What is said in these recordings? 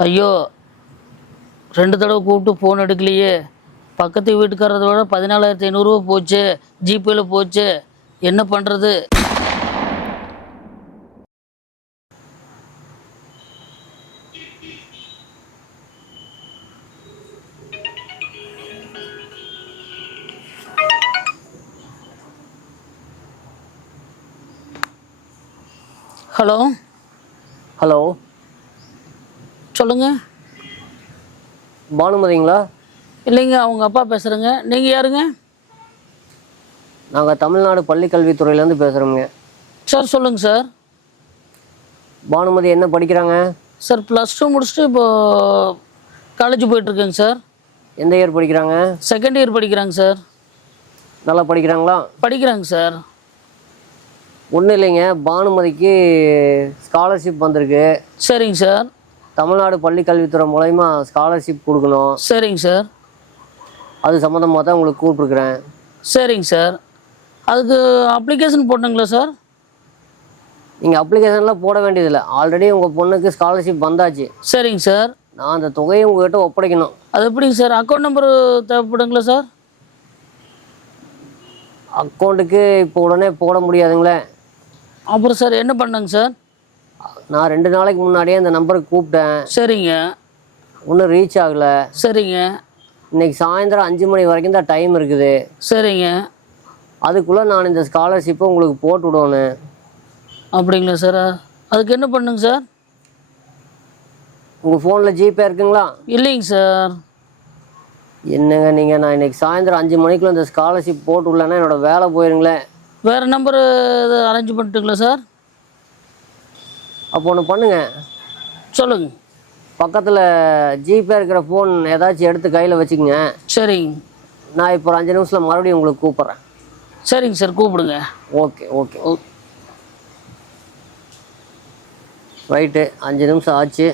ஐயோ ரெண்டு தடவை கூப்பிட்டு ஃபோன் எடுக்கலையே. பக்கத்து வீட்டுக்காரத விட பதினாலாயிரத்தி ஐநூறுரூவா போச்சு ஜிபேல போச்சு என்ன பண்ணுறது ஹலோ? ஹலோ? சொல்லுங்கள் பானுமதிங்களா? இல்லைங்க அவங்க அப்பா பேசுகிறேங்க நீங்கள் யாருங்க? நாங்கள் தமிழ்நாடு பள்ளி கல்வித்துறையிலேருந்து பேசுகிறோங்க சார் சொல்லுங்கள் சார். பானுமதி என்ன படிக்கிறாங்க? சார் ப்ளஸ் டூ முடிச்சுட்டு இப்போ காலேஜ் போயிட்டுருக்கேங்க சார். எந்த இயர் படிக்கிறாங்க? செகண்ட் இயர் படிக்கிறாங்க சார். நல்லா படிக்கிறாங்களா? படிக்கிறாங்க சார். ஒன்றும் இல்லைங்க பானுமதிக்கு ஸ்காலர்ஷிப் வந்திருக்கு. சரிங்க சார். தமிழ்நாடு பள்ளி கல்வித்துறை மூலயமா ஸ்காலர்ஷிப் கொடுக்கணும். சரிங்க சார். அது சம்மந்தமாக தான் உங்களுக்கு கூப்பிட்ருக்குறேன் சரிங்க சார். அதுக்கு அப்ளிகேஷன் போட்டுங்களா சார்? நீங்கள் அப்ளிகேஷன்லாம் போட வேண்டியதில்லை. ஆல்ரெடி உங்கள் பொண்ணுக்கு ஸ்காலர்ஷிப் வந்தாச்சு. சரிங்க சார். நான் அந்த தொகையை உங்ககிட்ட ஒப்படைக்கணும். அது எப்படிங்க சார்? அக்கௌண்ட் நம்பர் தேவைப்படுங்களா சார்? அக்கௌண்ட்டுக்கு இப்போ உடனே போட முடியாதுங்களே. அப்புறம் சார் என்ன பண்ணங்க சார்? நான் ரெண்டு நாளைக்கு முன்னாடியே அந்த நம்பருக்கு கூப்பிட்டேன். சரிங்க. ஒன்றும் ரீச் ஆகலை. சரிங்க. இன்னைக்கு சாயந்தரம் அஞ்சு மணி வரைக்கும் தான் டைம் இருக்குது. சரிங்க. அதுக்குள்ளே நான் இந்த ஸ்காலர்ஷிப்பை உங்களுக்கு போட்டு விடணும். அப்படிங்களா சார் அதுக்கு என்ன பண்ணுங்க சார் உங்கள் ஃபோனில் ஜிபே இருக்குங்களா? இல்லைங்க சார் என்னங்க நீங்கள் நான் இன்னைக்கு சாயந்தரம் அஞ்சு மணிக்குள்ள இந்த ஸ்காலர்ஷிப் போட்டு விடலன்னா என்னோட வேலை போயிருங்களே வேறு நம்பரு அரேஞ்ச் பண்ணிட்டுங்களா சார் அப்போ ஒன்று பண்ணுங்க. சொல்லுங்க. பக்கத்தில் ஜிபே இருக்கிற ஃபோன் ஏதாச்சும் எடுத்து கையில் வச்சுக்கோங்க. சரிங்க. நான் இப்போ ஒரு அஞ்சு நிமிஷத்தில் மறுபடியும் உங்களுக்கு கூப்பிட்றேன். சரிங்க சார் கூப்பிடுங்க. Okay okay. ரைட்டு அஞ்சு நிமிஷம் ஆச்சு.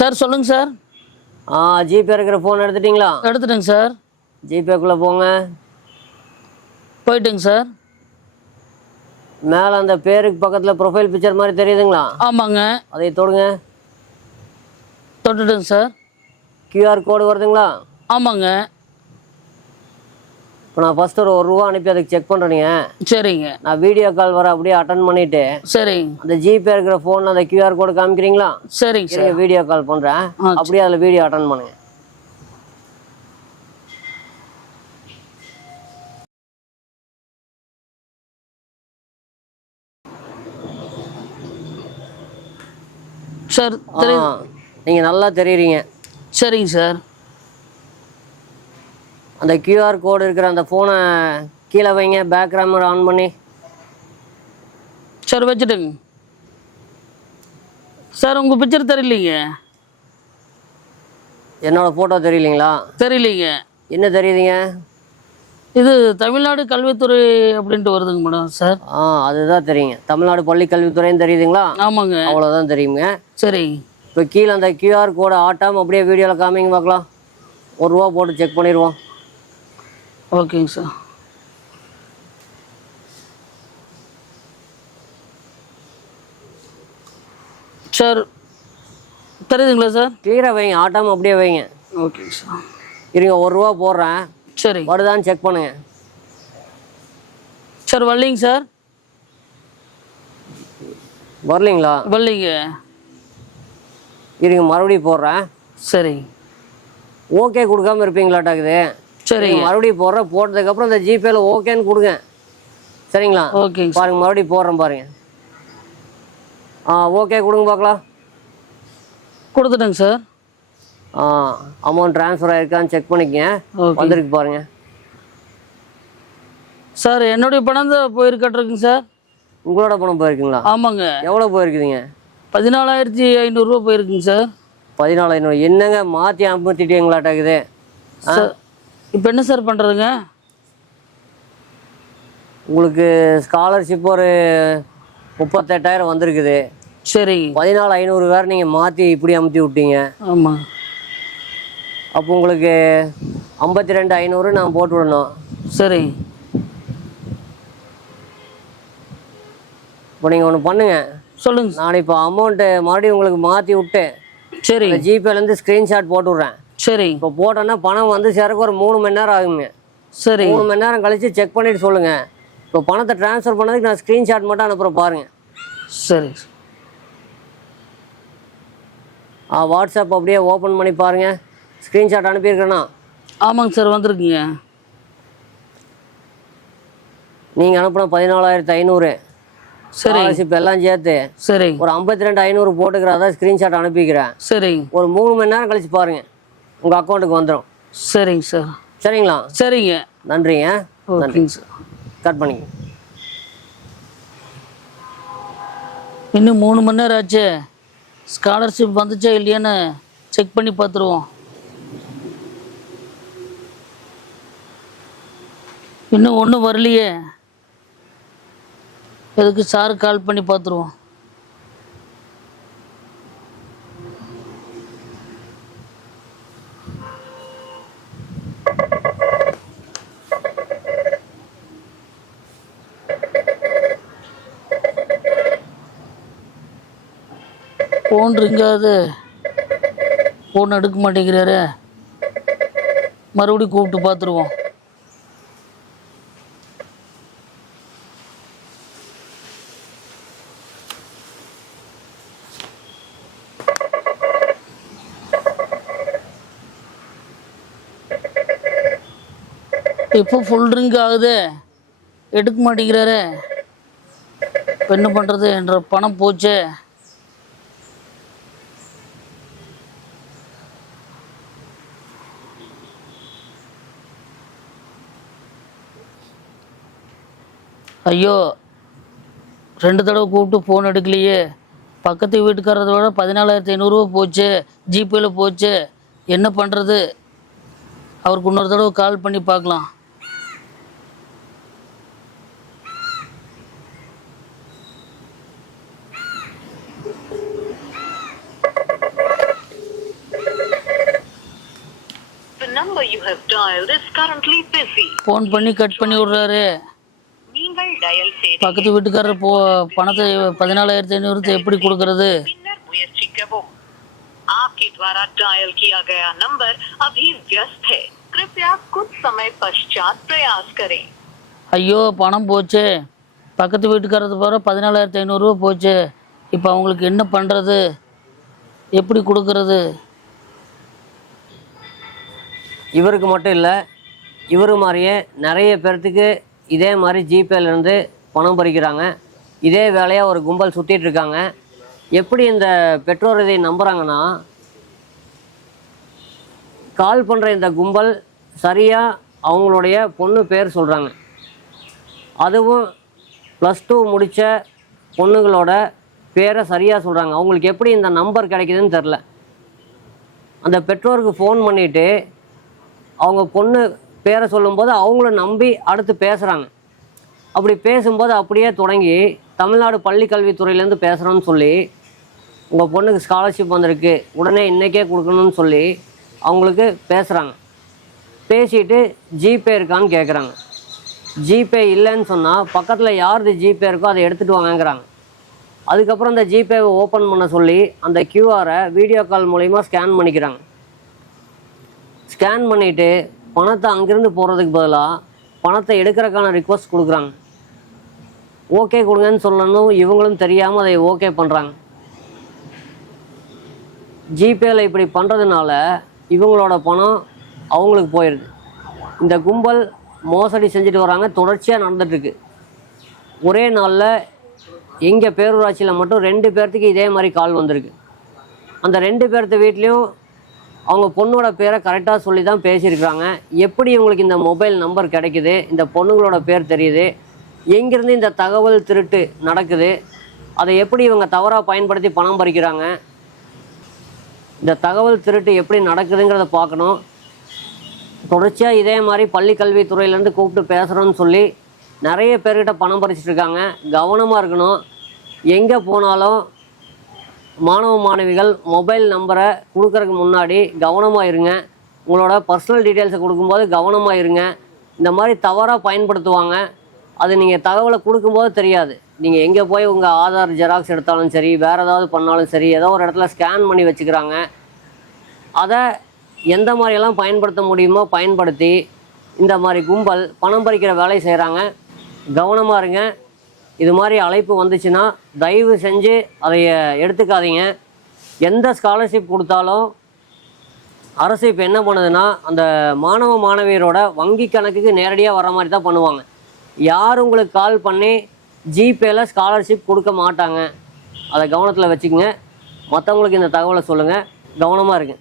சார் சொல்லுங்க சார். ஆ ஜிபே இருக்கிற ஃபோன் எடுத்துட்டிங்களா? எடுத்துட்டேங்க சார். ஜிபேக்குள்ளே போங்க. போயிட்டுங்க சார். மேலே அந்த பேருக்கு பக்கத்தில் ப்ரொஃபைல் பிக்சர் மாதிரி தெரியுதுங்களா? ஆமாங்க. அதை தொடுங்க. தொட்டுட்டுங்க சார். கியூஆர் கோடு வருதுங்களா? ஆமாங்க. இப்போ நான் ஃபஸ்ட்டு ஒரு ஒரு ரூபா அனுப்பி அதுக்கு செக் பண்ணுறேங்க சரிங்க. நான் வீடியோ கால் வர அப்படியே அட்டன் பண்ணிவிட்டு சரிங்க. அந்த ஜிபே இருக்கிற ஃபோனில் அந்த கியூஆர் கோடு காமிக்கிறீங்களா? சரிங்க சார். வீடியோ கால் பண்ணுறேன் அப்படியே அதில் வீடியோ அட்டன் பண்ணுங்க. சார் நீங்கள் நல்லா தெரியுறீங்க. சரிங்க சார். அந்த கியூஆர் கோடு இருக்கிற அந்த ஃபோனை கீழே வைங்க பேக் கேமரா ஆன் பண்ணி. சார் வச்சுட்டுங்க. சார் உங்கள் பிக்சர் தெரியலைங்க. என்னோட ஃபோட்டோ தெரியலீங்களா? தெரியலைங்க. என்ன தெரியுதுங்க? இது தமிழ்நாடு கல்வித்துறை அப்படின்ட்டு வருதுங்க மேடம் சார். ஆ அதுதான் தெரியுங்க. தமிழ்நாடு பள்ளி கல்வித்துறைன்னு தெரியுதுங்களா? ஆமாங்க. அவ்வளோதான் தெரியுங்க. சரிங்க இப்போ கீழே அந்த கியூஆர் கோடை ஆட்டாம அப்படியே வீடியோவில் காமிங்க பார்க்கலாம். ஒரு ரூபா போட்டு செக் பண்ணிடுவோம். ஓகேங்க சார். சார் தெரியுதுங்களா சார்? கிளியராக வைங்க ஆட்டாம அப்படியே வைங்க. ஓகேங்க சார். இருங்க ஒரு ரூபா போடுறேன். சரி. வருதான்னு செக் பண்ணுங்க. சார் வரலைங்க சார். வரலீங்களா? வரலைங்க. இருங்க மறுபடியும் போடுறேன். சரி. ஓகே கொடுக்காம இருப்பீங்களாட்டாக்குது சரிங்க மறுபடியும் போடுறேன். போட்டதுக்கப்புறம் இந்த ஜிபேல ஓகேன்னு கொடுங்க. சரிங்களா? சார். பாருங்க மறுபடியும் போடுறேன் பாருங்க. ஆ ஓகே கொடுங்க பார்க்கலாம். கொடுத்துட்டேங்க சார். அமௌண்ட் ட்ரான்ஸ்ஃபர் ஆயிருக்கான்னு செக் பண்ணிக்கங்க. வந்திருக்கு பாருங்க. சார் என்னுடைய பணம் தான் போயிருக்கட்டுருக்குங்க சார். உங்களோட பணம் போயிருக்குங்களா? ஆமாங்க. எவ்வளோ போயிருக்குதுங்க? பதினாலாயிரத்தி ஐநூறுரூவா போயிருக்குங்க சார். பதினாலு ஐநூறு. என்னங்க மாற்றி அமுத்திட்டீங்களாட்டாக்குது சார் இப்போ என்ன சார் பண்ணுறதுங்க உங்களுக்கு ஸ்காலர்ஷிப் ஒரு முப்பத்தெட்டாயிரம் வந்திருக்குது. சரிங்க. பதினாலு ஐநூறு வேறு நீங்கள் மாற்றி இப்படி அமுத்தி விட்டீங்க. ஆமாம் அப்போ உங்களுக்கு ஐம்பத்தி ரெண்டு ஐநூறு நான் போட்டு விடணும். சரி. இப்போ நீங்கள் ஒன்று பண்ணுங்க. சொல்லுங்க. நான் இப்போ அமௌண்ட்டு மறுபடியும் உங்களுக்கு மாற்றி விட்டு சரி. ஜிபேலேருந்து ஸ்க்ரீன்ஷாட் போட்டு விட்றேன். சரி. இப்போ போட்டோன்னா பணம் வந்து சேரக்கு ஒரு மூணு மணி நேரம் ஆகுங்க. சரி. மூணு மணி நேரம் கழிச்சு செக் பண்ணிட்டு சொல்லுங்க. இப்போ பணத்தை ட்ரான்ஸ்ஃபர் பண்ணதுக்கு நான் ஸ்க்ரீன்ஷாட் மட்டும் அனுப்புகிறேன் பாருங்க. சரி. ஆ வாட்ஸ்அப் அப்படியே ஓப்பன் பண்ணி பாருங்க. ஸ்க்ரீன்ஷாட் அனுப்பியிருக்கேண்ணா ஆமாங்க சார் வந்திருக்கீங்க. நீங்கள் அனுப்புன பதினாலாயிரத்து ஐநூறு. சரி. ஸ்காலர்ஷிப் எல்லாம் சேர்த்து சரி. ஒரு ஐம்பத்தி ரெண்டு ஐநூறு போட்டுக்கிறதா ஸ்க்ரீன்ஷாட் அனுப்பிக்கிறேன். சரி. ஒரு மூணு மணி நேரம் கழிச்சு பாருங்க. உங்கள் அக்கௌண்ட்டுக்கு வந்துடும் சரிங்க சார். சரிங்களா? சரிங்க. நன்றிங்க. ஓகேங்க சார். கட் பண்ணிக்க. இன்னும் மூணு மணி நேரம் ஆச்சு. ஸ்காலர்ஷிப் வந்துச்சா இல்லையான்னு செக் பண்ணி பார்த்துருவோம். இன்னும் ஒன்றும் வரலையே. எதுக்கு சார் கால் பண்ணி பார்த்துருவோம் ஃபோன் ரிங்காது ஃபோன் எடுக்க மாட்டேங்கிறாரு. மறுபடியும் கூப்பிட்டு பார்த்துருவோம் இப்போ ஃபுல் ட்ரிங்க் ஆகுது. எடுக்க மாட்டேங்கிறாரு. இப்போ என்ன பண்ணுறது என்ற பணம் போச்சே. ஐயோ ரெண்டு தடவை கூப்பிட்டு ஃபோன் எடுக்கலையே. பக்கத்து வீட்டுக்காரரை விட பதினாலாயிரத்தி ஐநூறுரூவா போச்சு. ஜிபேயில் போச்சு. என்ன பண்ணுறது அவருக்கு இன்னொரு தடவை கால் பண்ணி பார்க்கலாம். The number you have dialed is currently busy. Phone பண்ணி கட் பண்ணி விட்றாரு நீங்கள் டயல் செய்த பக்கத்து வீட்டுக்காரர் போ பணத்தை பதினாலாயிரத்தி ஐநூறு எப்படி கொடுக்கறது பின்னர் முயற்சிக்கவும் आपके द्वारा डायल किया गया नंबर अभी व्यस्त है कृपया कुछ समय पश्चात प्रयास करें ஐயோ பணம் போச்சு பக்கத்து வீட்டுக்காரது போகிற பதினாலாயிரத்தி ஐநூறுரூவா போச்சு இப்போ அவங்களுக்கு என்ன பண்ணுறது எப்படி கொடுக்கறது இவருக்கு மட்டும் இல்லை இவரு மாதிரியே நிறைய பேர்த்துக்கு இதே மாதிரி ஜிபேலேருந்து பணம் பறிக்கிறாங்க. இதே வேலையாக ஒரு கும்பல் சுற்றிட்டு இருக்காங்க. எப்படி இந்த பெற்றோர் இதை நம்புகிறாங்கன்னா கால் பண்ணுற இந்த கும்பல் சரியாக அவங்களுடைய பொண்ணு பேர் சொல்கிறாங்க அதுவும் ப்ளஸ் டூ முடித்த பொண்ணுங்களோட பேரை சரியாக சொல்கிறாங்க அவங்களுக்கு எப்படி இந்த நம்பர் கிடைக்குதுன்னு தெரில அந்த பெற்றோருக்கு ஃபோன் பண்ணிவிட்டு அவங்க பொண்ணு பேரை சொல்லும்போது அவங்கள நம்பி அடுத்து பேசுகிறாங்க அப்படி பேசும்போது அப்படியே தொடங்கி தமிழ்நாடு பள்ளி கல்வித்துறையிலேருந்து பேசுகிறோன்னு சொல்லி உங்கள் பொண்ணுக்கு ஸ்காலர்ஷிப் வந்திருக்கு உடனே இன்றைக்கே கொடுக்கணும்னு சொல்லி அவங்களுக்கு பேசுகிறாங்க பேசிட்டு ஜிபே இருக்கான்னு கேட்குறாங்க ஜிபே இல்லைன்னு சொன்னால் பக்கத்தில் யாருது ஜிபே இருக்கோ அதை எடுத்துகிட்டு வாங்கங்கிறாங்க. அதுக்கப்புறம் அந்த ஜிபேவை ஓப்பன் பண்ண சொல்லி அந்த கியூஆரை வீடியோ கால் மூலிமா ஸ்கேன் பண்ணிக்கிறாங்க. ஸ்கேன் பண்ணிவிட்டு பணத்தை அங்கேருந்து போகிறதுக்கு பதிலாக பணத்தை எடுக்கிறதுக்கான ரிக்வஸ்ட் கொடுக்குறாங்க. ஓகே கொடுங்கன்னு சொல்லணும். இவங்களும் தெரியாமல் அதை ஓகே பண்ணுறாங்க ஜிபேயில் இப்படி பண்ணுறதுனால இவங்களோட பணம் அவங்களுக்கு போயிடுது இந்த கும்பல் மோசடி செஞ்சுட்டு வராங்க. தொடர்ச்சியாக நடந்துட்டுருக்கு. ஒரே நாளில் எங்கள் பேரூராட்சியில் மட்டும் ரெண்டு பேர்த்துக்கு இதே மாதிரி கால் வந்திருக்கு. அந்த ரெண்டு பேர்த்து வீட்லேயும் அவங்க பொண்ணோட பேரை கரெக்டாக சொல்லி தான் பேசியிருக்கிறாங்க. எப்படி இவங்களுக்கு இந்த மொபைல் நம்பர் கிடைக்குது? இந்த பொண்ணுங்களோட பேர் தெரியுது. எங்கேருந்து இந்த தகவல் திருட்டு நடக்குது? அதை எப்படி இவங்க தவறாக பயன்படுத்தி பணம் பறிக்கிறாங்க? இந்த தகவல் திருட்டு எப்படி நடக்குதுங்கிறத பார்க்கணும். தொடர்ச்சியாக இதே மாதிரி பள்ளி கல்வித்துறையிலேருந்து கூப்பிட்டு பேசுகிறோன்னு சொல்லி நிறைய பேர்கிட்ட பணம் பறிச்சிட்ருக்காங்க கவனமாக இருக்கணும். எங்கே போனாலும் மாணவ மாணவிகள் மொபைல் நம்பரை கொடுக்கறதுக்கு முன்னாடி கவனமாக இருங்க உங்களோட பர்சனல் டீட்டெயில்ஸை கொடுக்கும்போது கவனமாக இருங்க இந்த மாதிரி தவறாக பயன்படுத்துவாங்க. அது நீங்கள் தகவலை கொடுக்கும்போது தெரியாது. நீங்கள் எங்கே போய் உங்கள் ஆதார் ஜெராக்ஸ் எடுத்தாலும் சரி வேறு ஏதாவது பண்ணாலும் சரி ஏதோ ஒரு இடத்துல ஸ்கேன் பண்ணி வச்சுக்கிறாங்க. அதை எந்த மாதிரியெல்லாம் பயன்படுத்த முடியுமோ பயன்படுத்தி இந்த மாதிரி கும்பல் பணம் பறிக்கிற வேலையை செய்கிறாங்க கவனமாக இருங்க. இது மாதிரி அழைப்பு வந்துச்சுன்னா தயவு செஞ்சு அதை எடுத்துக்காதீங்க. எந்த ஸ்காலர்ஷிப் கொடுத்தாலும் அரசு இப்போ என்ன பண்ணுதுன்னா அந்த மாணவ மாணவியரோட வங்கி கணக்குக்கு நேரடியாக வர மாதிரி தான் பண்ணுவாங்க. யார் உங்களுக்கு கால் பண்ணி ஜிபேல ஸ்காலர்ஷிப் கொடுக்க மாட்டாங்க அதை கவனத்தில் வச்சுக்கோங்க. மற்றவங்களுக்கு இந்த தகவலை சொல்லுங்கள் கவனமாக இருக்குது